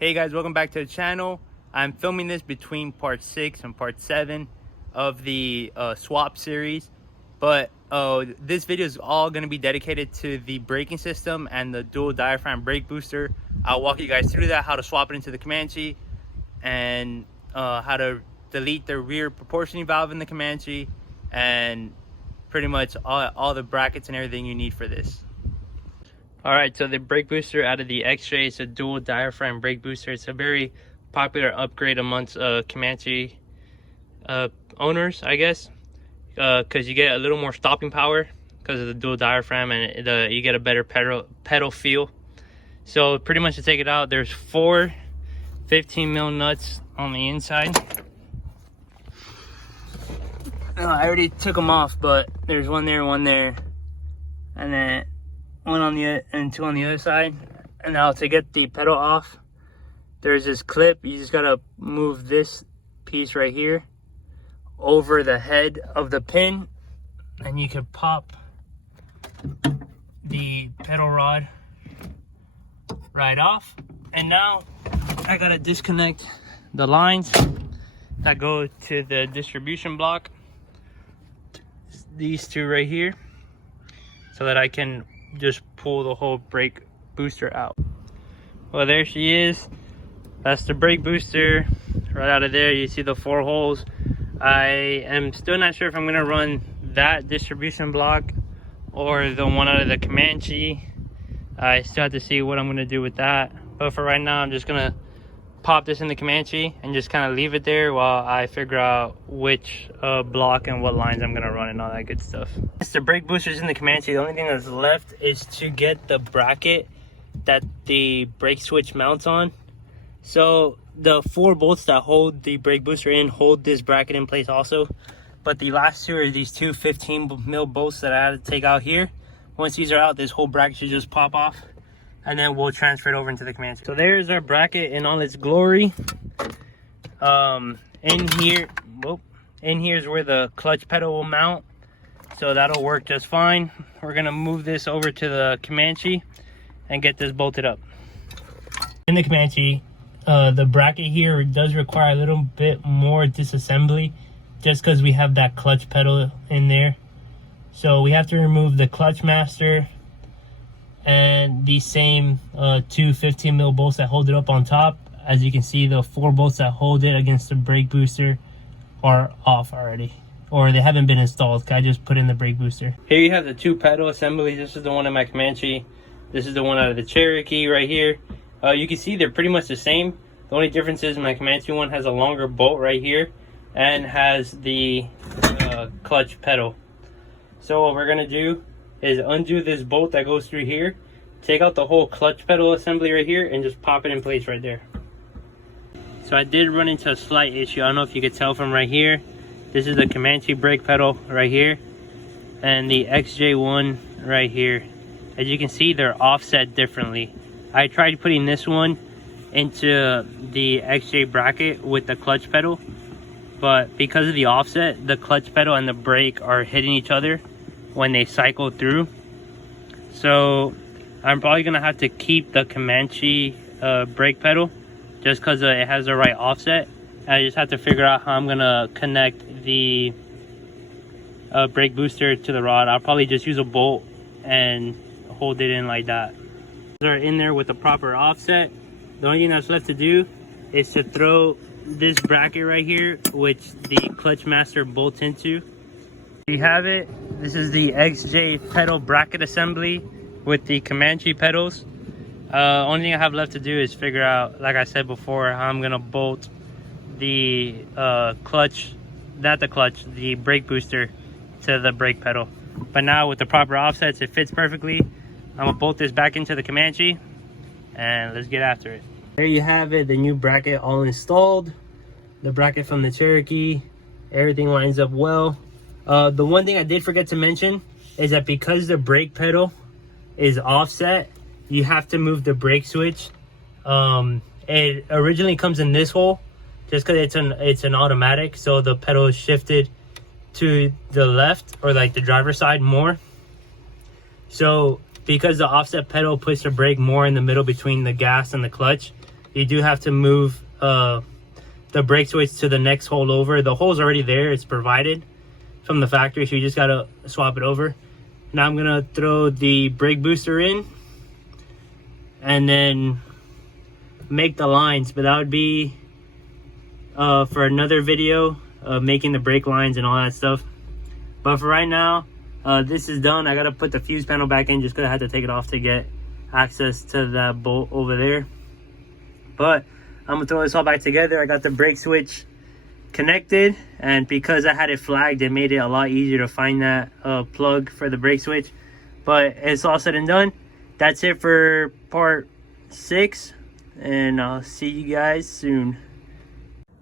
Hey guys, welcome back to the channel. I'm filming this between part 6 and part 7 of the swap series, but this video is all going to be dedicated to the braking system and the dual diaphragm brake booster. I'll walk you guys through that, how to swap it into the Comanche, and how to delete the rear proportioning valve in the Comanche, and pretty much all the brackets and everything you need for this. Alright, so the brake booster out of the XJ is a dual diaphragm brake booster. It's a very popular upgrade amongst Comanche owners, I guess, because you get a little more stopping power because of the dual diaphragm, and you get a better pedal feel. So pretty much to take it out, there's 4 15mm nuts on the inside. I already took them off, but there's one there, and then one on the and 2 on the other side. And now to get the pedal off, there's this clip. You just gotta move this piece right here over the head of the pin, and you can pop the pedal rod right off. And now I gotta disconnect the lines that go to the distribution block, these 2 right here, so that I can just pull the whole brake booster out. Well, there she is. That's the brake booster right out of there. You see the 4 holes. I am still not sure if I'm gonna run that distribution block or the one out of the Comanche. I still have to see what I'm gonna do with that, but for right now I'm just gonna pop this in the Comanche and just kind of leave it there while I figure out which block and what lines I'm gonna run and all that good stuff. The brake boosters in the Comanche, the only thing that's left is to get the bracket that the brake switch mounts on. So the 4 bolts that hold the brake booster in hold this bracket in place also, but the last 2 are these 2 15mm bolts that I had to take out here. Once these are out, this whole bracket should just pop off, and then we'll transfer it over into the Comanche. So there's our bracket in all its glory. In here is where the clutch pedal will mount, so that'll work just fine. We're gonna move this over to the Comanche and get this bolted up. In the Comanche, the bracket here does require a little bit more disassembly, just because we have that clutch pedal in there. So we have to remove the clutch master and the same 2 15mm bolts that hold it up on top. As you can see, the 4 bolts that hold it against the brake booster are off already, or they haven't been installed. I just put in the brake booster. Here you have the 2 pedal assemblies. This is the one in my Comanche. This is the one out of the Cherokee right here. You can see they're pretty much the same. The only difference is my Comanche one has a longer bolt right here and has the clutch pedal. So what we're gonna do is undo this bolt that goes through here, take out the whole clutch pedal assembly right here, and just pop it in place right there. So I did run into a slight issue. I don't know if you could tell from right here. This is the Comanche brake pedal right here, and the XJ1 right here. As you can see, they're offset differently. I tried putting this one into the XJ bracket with the clutch pedal, but because of the offset, the clutch pedal and the brake are hitting each other when they cycle through. So I'm probably gonna have to keep the Comanche brake pedal just because it has the right offset. I just have to figure out how I'm gonna connect the brake booster to the rod. I'll probably just use a bolt and hold it in like that. They're in there with the proper offset. The only thing that's left to do is to throw this bracket right here, which the clutch master bolts into. We have it. This is the XJ pedal bracket assembly with the Comanche pedals. Only thing I have left to do is figure out, like I said before, how I'm gonna bolt the the brake booster to the brake pedal. But now with the proper offsets, it fits perfectly. I'm gonna bolt this back into the Comanche, and let's get after it. There you have it, the new bracket all installed. The bracket from the Cherokee, everything lines up well. The one thing I did forget to mention is that because the brake pedal is offset, you have to move the brake switch. It originally comes in this hole just because it's an automatic, so the pedal is shifted to the left, or like the driver's side more. So because the offset pedal puts the brake more in the middle between the gas and the clutch, you do have to move the brake switch to the next hole over. The hole's already there, it's provided from the factory, so you just gotta swap it over. Now I'm gonna throw the brake booster in and then make the lines, but that would be for another video, making the brake lines and all that stuff. But for right now, this is done. I gotta put the fuse panel back in just because I had to take it off to get access to that bolt over there. But I'm gonna throw this all back together. I got the brake switch connected, and because I had it flagged, it made it a lot easier to find that plug for the brake switch. But it's all said and done. That's it for part 6, and I'll see you guys soon.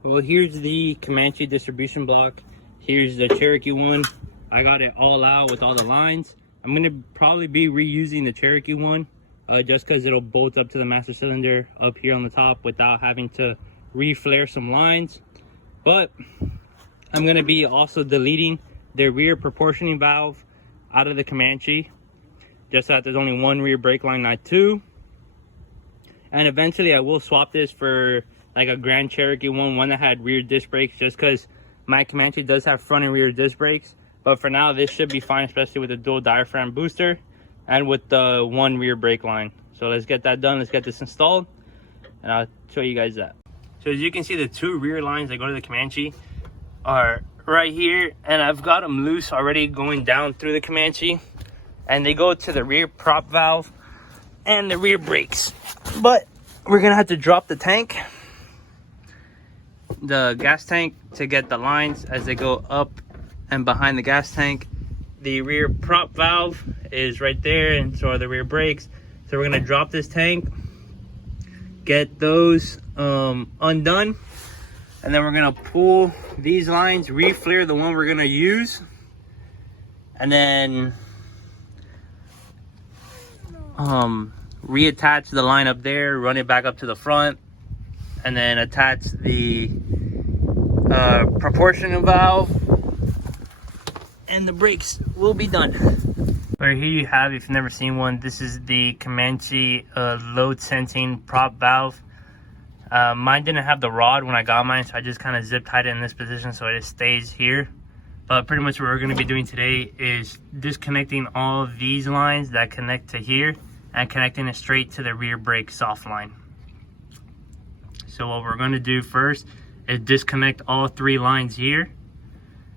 Well, here's the Comanche distribution block. Here's the Cherokee one. I got it all out with all the lines. I'm gonna probably be reusing the Cherokee one, just because it'll bolt up to the master cylinder up here on the top without having to re-flare some lines. But I'm gonna be also deleting the rear proportioning valve out of the Comanche, just so that there's only one rear brake line, not two. And eventually I will swap this for like a Grand Cherokee one that had rear disc brakes, just because my Comanche does have front and rear disc brakes. But for now, this should be fine, especially with the dual diaphragm booster and with the one rear brake line. So let's get that done. Let's get this installed, and I'll show you guys that. So as you can see, the two rear lines that go to the Comanche are right here, and I've got them loose already going down through the Comanche, and they go to the rear prop valve and the rear brakes. But we're gonna have to drop the tank, the gas tank, to get the lines as they go up and behind the gas tank. The rear prop valve is right there, and so are the rear brakes. So we're gonna drop this tank, get those undone, and then we're gonna pull these lines, re-flare the one we're gonna use, and then reattach the line up there, run it back up to the front, and then attach the proportional valve, and the brakes will be done. But here you have, if you've never seen one, this is the Comanche load sensing prop valve. Mine didn't have the rod when I got mine, so I just kind of zip tied it in this position so it stays here. But pretty much what we're going to be doing today is disconnecting all of these lines that connect to here and connecting it straight to the rear brake soft line. So what we're going to do first is disconnect all 3 lines here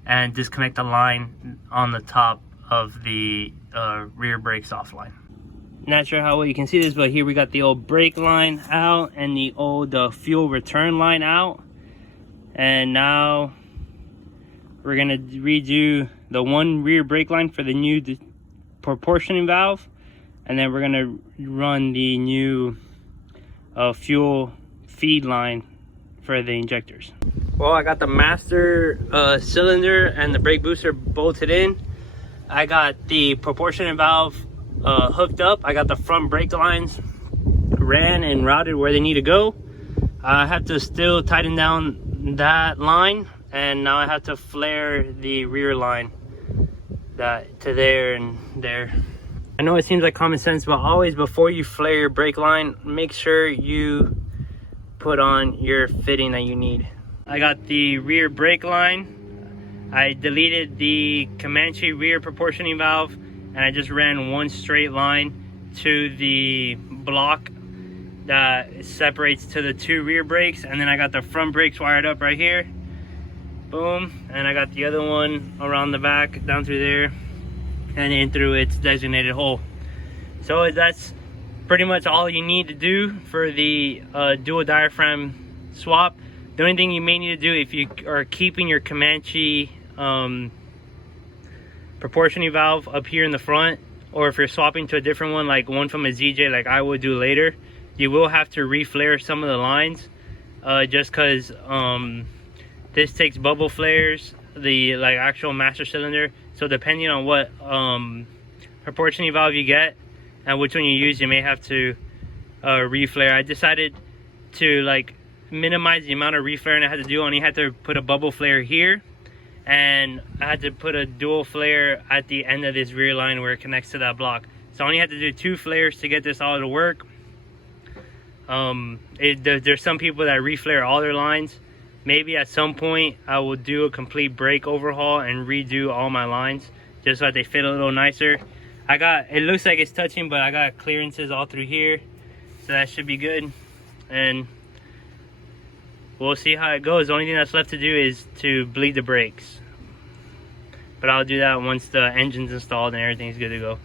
and disconnect the line on the top of the rear brake soft line. Not sure how well you can see this, but here we got the old brake line out and the old fuel return line out. And now we're gonna redo the one rear brake line for the new proportioning valve, and then we're gonna run the new fuel feed line for the injectors. Well, I got the master cylinder and the brake booster bolted in. I got the proportioning valve hooked up. I got the front brake lines ran and routed where they need to go. I have to still tighten down that line, and now I have to flare the rear line that to there and there. I know it seems like common sense, but always before you flare your brake line, make sure you put on your fitting that you need. I got the rear brake line. I deleted the Comanche rear proportioning valve, and I just ran one straight line to the block that separates to the 2 rear brakes, and then I got the front brakes wired up right here. Boom. And I got the other one around the back down through there and in through its designated hole. So that's pretty much all you need to do for the dual diaphragm swap. The only thing you may need to do if you are keeping your Comanche proportioning valve up here in the front, or if you're swapping to a different one, like one from a ZJ like I would do later, you will have to re-flare some of the lines, just because this takes bubble flares, the actual master cylinder. So depending on what proportioning valve you get and which one you use, you may have to re-flare. I decided to minimize the amount of re-flaring I had to do. I only had to put a bubble flare here, and I had to put a dual flare at the end of this rear line where it connects to that block. So I only had to do 2 flares to get this all to work. There's some people that reflare all their lines. Maybe at some point I will do a complete brake overhaul and redo all my lines just so that they fit a little nicer. It looks like it's touching, but I got clearances all through here, so that should be good. And we'll see how it goes. The only thing that's left to do is to bleed the brakes, but I'll do that once the engine's installed and everything's good to go.